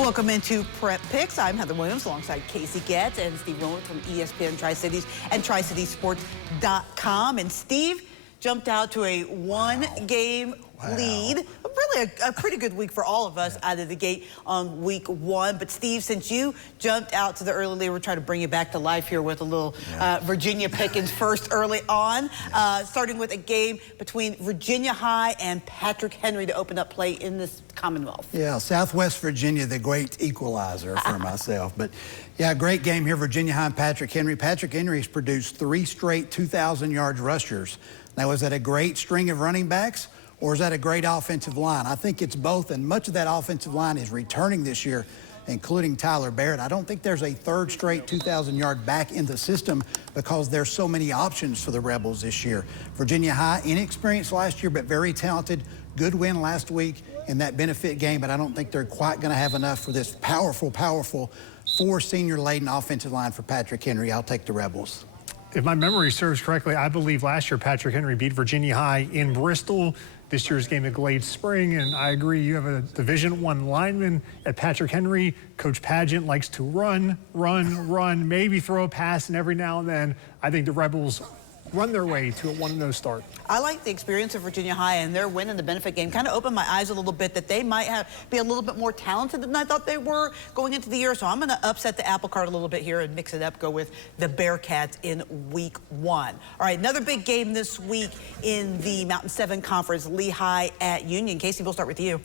Welcome into Prep Picks. I'm Heather Williams alongside Casey Getz and Steve Rowan from ESPN Tri-Cities and TriCitiesSports.com. And Steve jumped out to a one-game lead. Really a pretty good week for all of us out of the gate on week one. But Steve, since you jumped out to the early lead, we're trying to bring you back to life here with a little Virginia Pickens first early on. Starting with a game between Virginia High and Patrick Henry to open up play in this Commonwealth. Yeah, Southwest Virginia, the great equalizer for myself. But yeah, great game here, Virginia High and Patrick Henry. Patrick Henry has produced 3 straight 2,000-yard rushers. Now, is that a great string of running backs, or is that a great offensive line? I think it's both, and much of that offensive line is returning this year, including Tyler Barrett. I don't think there's a third straight 2,000-yard back in the system because there's so many options for the Rebels this year. Virginia High, inexperienced last year, but very talented. Good win last week in that benefit game, but I don't think they're quite going to have enough for this powerful 4 senior-laden offensive line for Patrick Henry. I'll take the Rebels. If my memory serves correctly, I believe last year Patrick Henry beat Virginia High in Bristol. This year's game at Glade Spring, and I agree, you have a Division I lineman at Patrick Henry. Coach Pageant likes to run, maybe throw a pass, and every now and then, I think the Rebels run their way to a 1-0 start. I like the experience of Virginia High, and their win in the benefit game kind of opened my eyes a little bit that they might be a little bit more talented than I thought they were going into the year. So I'm going to upset the apple cart a little bit here and mix it up, go with the Bearcats in week 1. All right, another big game this week in the Mountain 7 Conference, Lehigh at Union. Casey, we'll start with you.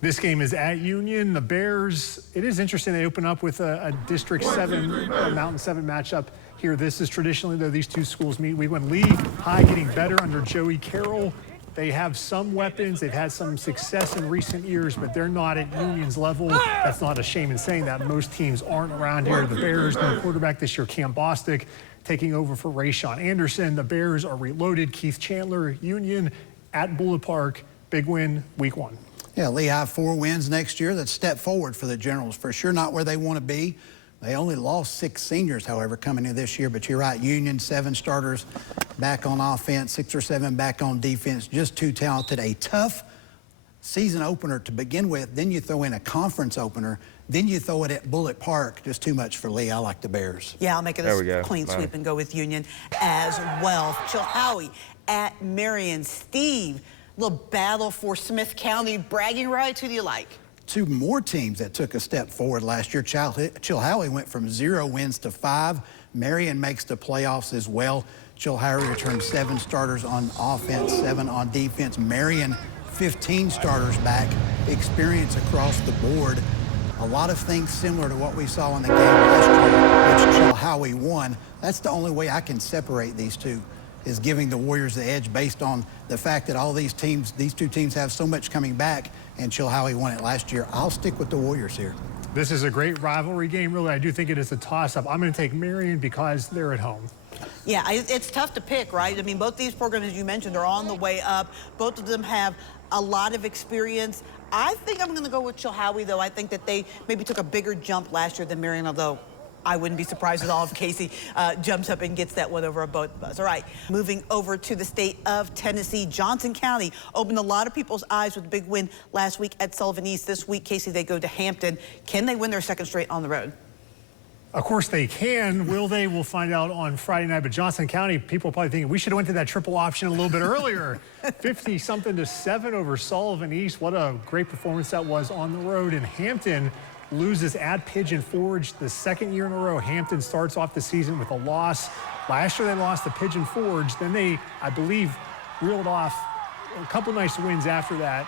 This game is at Union. The Bears, it is interesting they open up with a District 7, Mountain 7 matchup here. This is traditionally, though, these two schools meet. We went Lehigh getting better under Joey Carroll. They have some weapons. They've had some success in recent years, but they're not at Union's level. That's not a shame in saying that. Most teams aren't around here. The Bears, no quarterback this year, Cam Bostic, taking over for Rayshawn Anderson. The Bears are reloaded. Keith Chandler, Union at Bullet Park. Big win, week 1. Yeah, Lehigh 4 wins next year. That's a step forward for the Generals. For sure not where they want to be. They only lost 6 seniors, however, coming in this year. But you're right, Union, 7 starters back on offense, 6 or 7 back on defense. Just too talented. A tough season opener to begin with. Then you throw in a conference opener. Then you throw it at Bullet Park. Just too much for Lee. I like the Bears. Yeah, I'll make it a clean sweep and go with Union as well. Chilhowie at Marion. Steve, little battle for Smith County bragging rights. Who do you like? 2 more teams that took a step forward last year. Chilhowie went from 0 wins to 5. Marion makes the playoffs as well. Chilhowie returned 7 starters on offense, 7 on defense. Marion, 15 starters back. Experience across the board. A lot of things similar to what we saw in the game last year, which Chilhowie won. That's the only way I can separate these two, is giving the Warriors the edge based on the fact that all these teams, these 2 teams have so much coming back, and Chilhowie won it last year. I'll stick with the Warriors here. This is a great rivalry game, really. I do think it is a toss-up. I'm going to take Marion because they're at home. Yeah, it's tough to pick, right? I mean, both these programs, as you mentioned, are on the way up. Both of them have a lot of experience. I think I'm going to go with Chilhowie, though. I think that they maybe took a bigger jump last year than Marion, although I wouldn't be surprised at all if Casey jumps up and gets that one over both of us. All right, moving over to the state of Tennessee. Johnson County opened a lot of people's eyes with a big win last week at Sullivan East. This week, Casey, they go to Hampton. Can they win their 2nd straight on the road? Of course they can. Will they? We'll find out on Friday night. But Johnson County, people are probably thinking, we should have went to that triple option a little bit earlier. 50-something to 7 over Sullivan East. What a great performance that was on the road. And Hampton loses at Pigeon Forge the 2nd year in a row. Hampton starts off the season with a loss. Last year they lost to Pigeon Forge. Then they, I believe, reeled off a couple nice wins after that.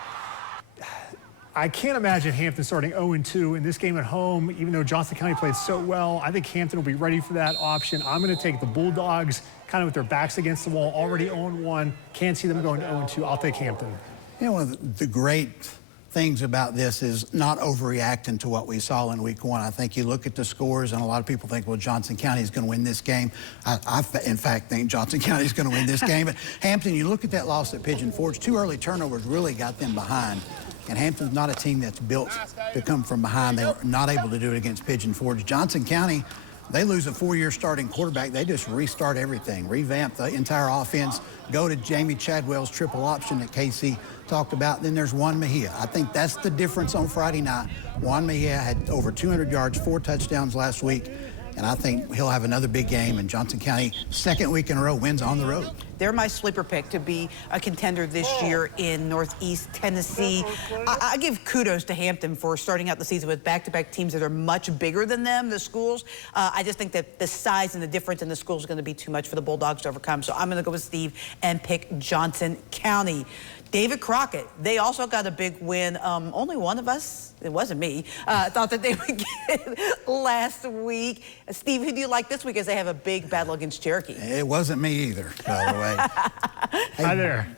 I can't imagine Hampton starting 0-2 in this game at home, even though Johnson County played so well. I think Hampton will be ready for that option. I'm going to take the Bulldogs, kind of with their backs against the wall, already 0-1. Can't see them going 0-2. I'll take Hampton. You know, one of the great things about this is not overreacting to what we saw in week 1. I think you look at the scores, and a lot of people think, well, Johnson County is going to win this game. I in fact, think Johnson County is going to win this game. But Hampton, you look at that loss at Pigeon Forge, 2 early turnovers really got them behind. And Hampton's not a team that's built to come from behind. They were not able to do it against Pigeon Forge. Johnson County, They lose a 4-year starting quarterback. They just restart everything, revamp the entire offense, go to Jamie Chadwell's triple option that Casey talked about. Then there's Juan Mejia. I think that's the difference on Friday night. Juan Mejia had over 200 yards, 4 touchdowns last week, and I think he'll have another big game. And Johnson County, second week in a row, wins on the road. They're my sleeper pick to be a contender this year in Northeast Tennessee. I give kudos to Hampton for starting out the season with back-to-back teams that are much bigger than them, the schools. I just think that the size and the difference in the schools is going to be too much for the Bulldogs to overcome. So I'm going to go with Steve and pick Johnson County. David Crockett, they also got a big win. Only one of us, it wasn't me, thought that they would get last week. Steve, who do you like this week as they have a big battle against Cherokee? It wasn't me either, by the way. Hi there.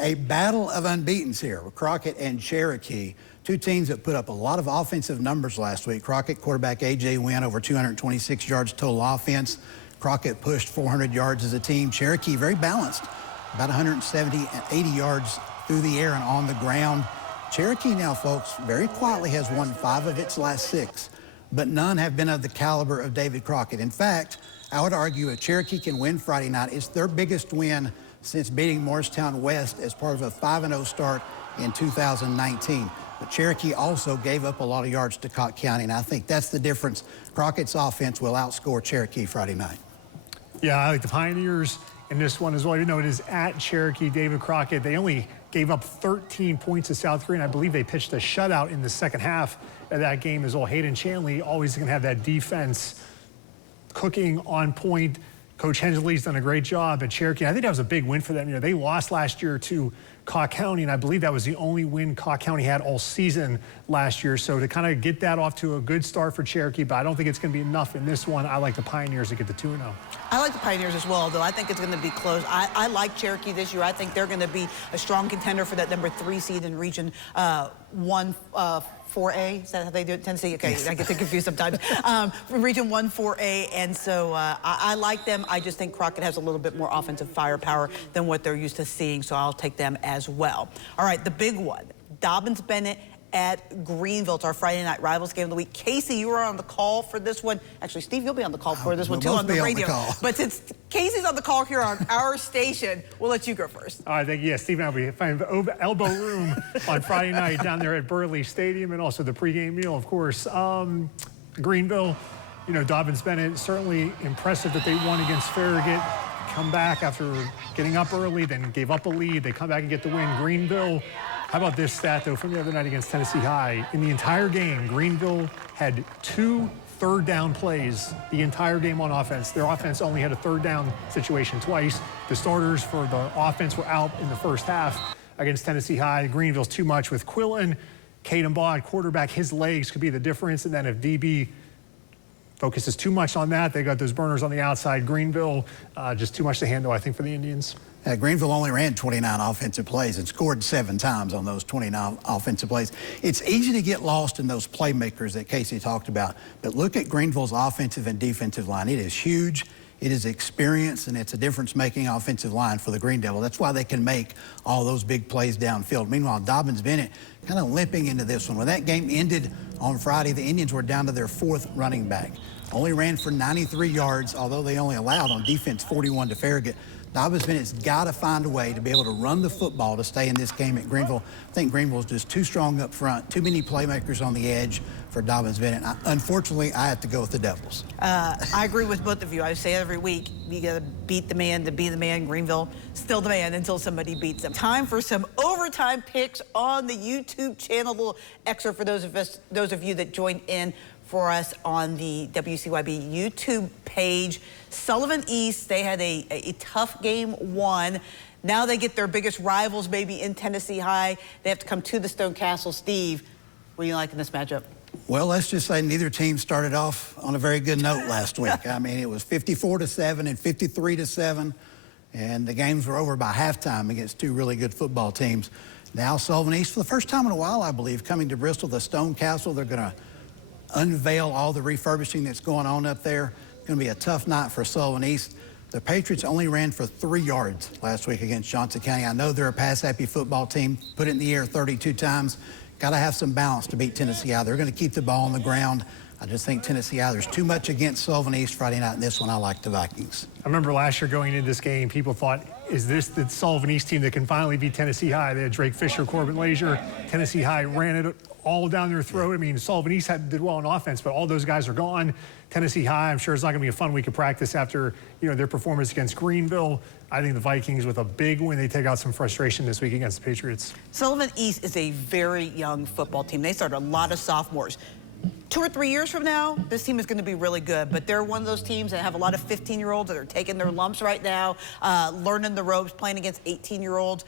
A battle of unbeatens here with Crockett and Cherokee. Two teams that put up a lot of offensive numbers last week. Crockett quarterback A.J. Wynn, over 226 yards total offense. Crockett pushed 400 yards as a team. Cherokee very balanced, about 170 and 80 yards through the air and on the ground. Cherokee now, folks, very quietly has won 5 of its last 6, but none have been of the caliber of David Crockett. In fact, I would argue if Cherokee can win Friday night, it's their biggest win since beating Morristown West as part of a 5-0 start in 2019. But Cherokee also gave up a lot of yards to Cocke County, and I think that's the difference. Crockett's offense will outscore Cherokee Friday night. Yeah, I like the Pioneers in this one as well. Even though it is at Cherokee, David Crockett, they only gave up 13 points to South Korea, and I believe they pitched a shutout in the second half of that game as well. Hayden Chanley always going to have that defense cooking on point. Coach Hensley's done a great job at Cherokee. I think that was a big win for them. You know, they lost last year to Cocke County, and I believe that was the only win Cocke County had all season last year. So to kind of get that off to a good start for Cherokee, but I don't think it's going to be enough in this one. I like the Pioneers to get the 2-0. I like the Pioneers as well, though. I think it's going to be close. I like Cherokee this year. I think they're going to be a strong contender for that number 3 seed in Region 4A. Is that how they do it? Tennessee? Okay, yes. I get confused sometimes. Region 1, 4A, and so I like them. I just think Crockett has a little bit more offensive firepower than what they're used to seeing, so I'll take them as well. All right, the big one, Dobyns-Bennett at Greenville. It's our Friday night rivals game of the week. Casey, you were on the call for this one. Actually, Steve, you'll be on the call for this one too on the radio. But since Casey's on the call here on our station, we'll let you go first. I think, yeah, Steve and I will be finding elbow room on Friday night down there at Burley Stadium, and also the pregame meal, of course. Greenville, you know, Dobyns-Bennett, certainly impressive that they won against Farragut. Come back after getting up early, then gave up a lead. They come back and get the win. Greenville, how about this stat, though, from the other night against Tennessee High? In the entire game, Greenville had 2 third-down plays the entire game on offense. Their offense only had a third-down situation twice. The starters for the offense were out in the first half against Tennessee High. Greenville's too much with Quillen. Caden Baugh, quarterback, his legs could be the difference. And then if DB focuses too much on that, they got those burners on the outside. Greenville, just too much to handle, I think, for the Indians. Greenville only ran 29 offensive plays and scored 7 times on those 29 offensive plays. It's easy to get lost in those playmakers that Casey talked about, but look at Greenville's offensive and defensive line. It is huge, it is experienced, and it's a difference-making offensive line for the Green Devil. That's why they can make all those big plays downfield. Meanwhile, Dobyns-Bennett kind of limping into this one. When that game ended on Friday, the Indians were down to their 4th running back. Only ran for 93 yards, although they only allowed on defense 41 to Farragut. Dobyns-Bennett's got to find a way to be able to run the football to stay in this game at Greenville. I think Greenville's just too strong up front, too many playmakers on the edge for Dobyns-Bennett. Unfortunately, I have to go with the Devils. I agree with both of you. I say it every week, you got to beat the man to be the man. Greenville, still the man until somebody beats them. Time for some overtime picks on the YouTube channel. A little excerpt for those of you that joined in for us on the WCYB YouTube page. Sullivan East, they had a tough game 1. Now they get their biggest rivals maybe in Tennessee High. They have to come to the Stone Castle. Steve, what do you like in this matchup? Well, let's just say neither team started off on a very good note last week. I mean, it was 54-7 and 53-7, and the games were over by halftime against 2 really good football teams. Now Sullivan East, for the first time in a while, I believe, coming to Bristol, the Stone Castle. They're going to unveil all the refurbishing that's going on up there. It's going to be a tough night for Sullivan East. The Patriots only ran for 3 yards last week against Johnson County. I know they're a pass-happy football team, put it in the air 32 times. Got to have some balance to beat Tennessee out. They're going to keep the ball on the ground. I just think Tennessee High, there's too much against Sullivan East Friday night. In this one, I like the Vikings. I remember last year going into this game, people thought, is this the Sullivan East team that can finally beat Tennessee High? They had Drake Fisher, Corbin Lazier. Tennessee High ran it all down their throat. I mean, Sullivan East did well on offense, but all those guys are gone. Tennessee High, I'm sure it's not going to be a fun week of practice after, their performance against Greeneville. I think the Vikings, with a big win, they take out some frustration this week against the Patriots. Sullivan East is a very young football team. They started a lot of sophomores. 2 or 3 years from now, this team is going to be really good, but they're one of those teams that have a lot of 15-year-olds that are taking their lumps right now, learning the ropes, playing against 18-year-olds.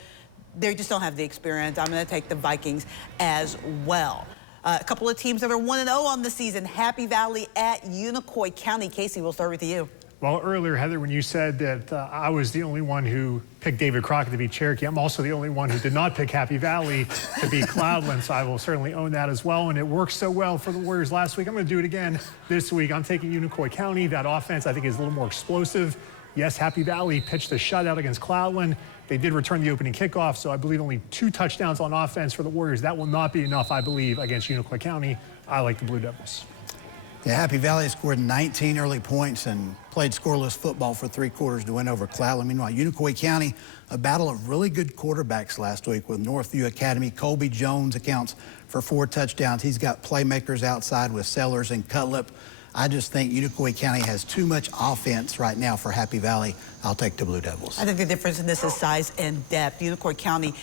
They just don't have the experience. I'm going to take the Vikings as well. A couple of teams that are 1-0 on the season. Happy Valley at Unicoi County. Casey, we'll start with you. Well, earlier, Heather, when you said that I was the only one who picked David Crockett to beat Cherokee, I'm also the only one who did not pick Happy Valley to beat Cloudland, so I will certainly own that as well. And it worked so well for the Warriors last week. I'm going to do it again this week. I'm taking Unicoi County. That offense, I think, is a little more explosive. Yes, Happy Valley pitched a shutout against Cloudland. They did return the opening kickoff, so I believe only 2 touchdowns on offense for the Warriors. That will not be enough, I believe, against Unicoi County. I like the Blue Devils. Yeah, Happy Valley scored 19 early points and played scoreless football for 3 quarters to win over Cloudland. Meanwhile, Unicoi County, a battle of really good quarterbacks last week with Northview Academy. Colby Jones accounts for 4 touchdowns. He's got playmakers outside with Sellers and Cutlip. I just think Unicoi County has too much offense right now for Happy Valley. I'll take the Blue Devils. I think the difference in this is size and depth. Unicoi County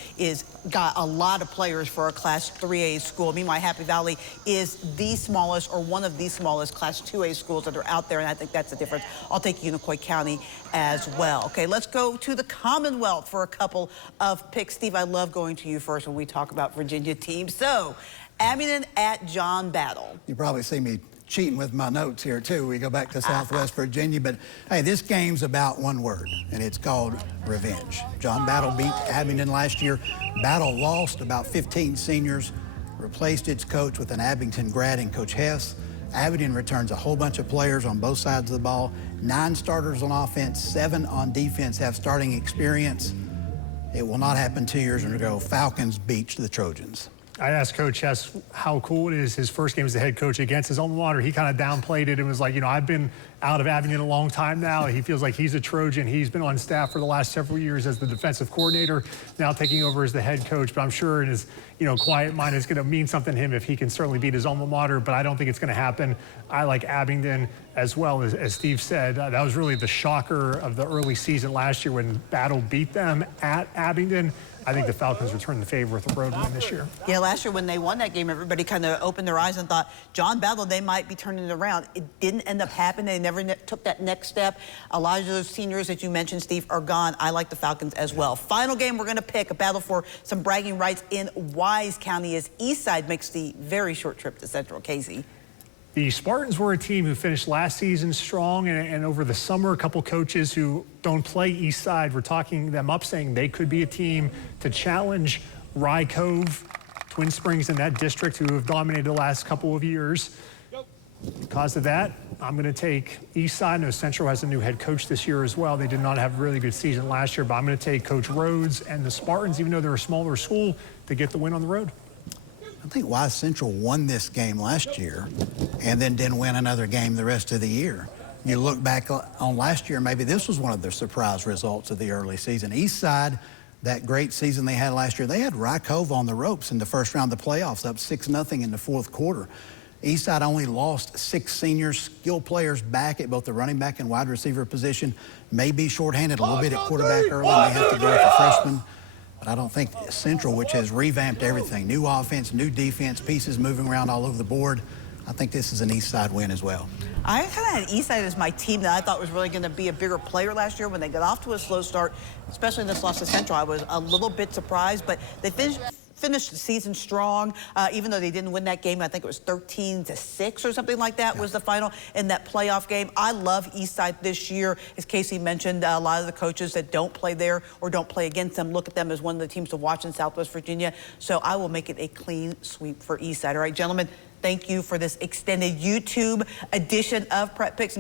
got a lot of players for a Class 3A school. Meanwhile, Happy Valley is the smallest or one of the smallest Class 2A schools that are out there, and I think that's the difference. I'll take Unicoi County as well. Okay, let's go to the Commonwealth for a couple of picks. Steve, I love going to you first when we talk about Virginia teams. So, Abingdon at John Battle. You probably see me cheating with my notes here too. We go back to Southwest Virginia, but hey, this game's about one word, and it's called revenge. John Battle beat Abingdon last year. Battle lost about 15 seniors, replaced its coach with an Abingdon grad in Coach Hess. Abingdon returns a whole bunch of players on both sides of the ball. 9 starters on offense, 7 on defense have starting experience. It will not happen 2 years in a row. Falcons beat the Trojans. I asked Coach Hess how cool it is his first game as the head coach against his alma mater. He kind of downplayed it and was like, I've been out of Abingdon a long time now. He feels like he's a Trojan. He's been on staff for the last several years as the defensive coordinator, now taking over as the head coach. But I'm sure in his quiet mind it's going to mean something to him if he can certainly beat his alma mater, but I don't think it's going to happen. I like Abingdon as well. As Steve said, that was really the shocker of the early season last year when Battle beat them at Abingdon. I think the Falcons return the favor with a road win this year. Yeah, last year when they won that game, everybody kind of opened their eyes and thought, John Battle, they might be turning it around. It didn't end up happening. They never took that next step. A lot of those seniors that you mentioned, Steve, are gone. I like the Falcons as well. Final game we're going to pick, a battle for some bragging rights in Wise County as Eastside makes the very short trip to Central. Casey. The Spartans were a team who finished last season strong, and over the summer, a couple coaches who don't play Eastside were talking them up, saying they could be a team to challenge Rye Cove, Twin Springs in that district, who have dominated the last couple of years. Because of that, I'm going to take Eastside. No, Central has a new head coach this year as well. They did not have a really good season last year, but I'm going to take Coach Rhodes and the Spartans, even though they're a smaller school, to get the win on the road. I think Wise Central won this game last year and then didn't win another game the rest of the year. You look back on last year, maybe this was one of their surprise results of the early season. Eastside, that great season they had last year, they had Rye Cove on the ropes in the first round of the playoffs, up 6-0 in the 4th quarter. Eastside only lost 6 seniors, skilled players back at both the running back and wide receiver position. May be shorthanded a little bit at quarterback early. May have to go with a freshman. But I don't think Central, which has revamped everything, new offense, new defense, pieces moving around all over the board, I think this is an Eastside win as well. I kind of had Eastside as my team that I thought was really going to be a bigger player last year. When they got off to a slow start, especially in this loss to Central, I was a little bit surprised, but they finished the season strong, even though they didn't win that game. I think it was 13-6 or something like that was the final in that playoff game. I love Eastside this year. As Casey mentioned, a lot of the coaches that don't play there or don't play against them look at them as one of the teams to watch in Southwest Virginia. So I will make it a clean sweep for Eastside. All right, gentlemen, thank you for this extended YouTube edition of Prep Picks.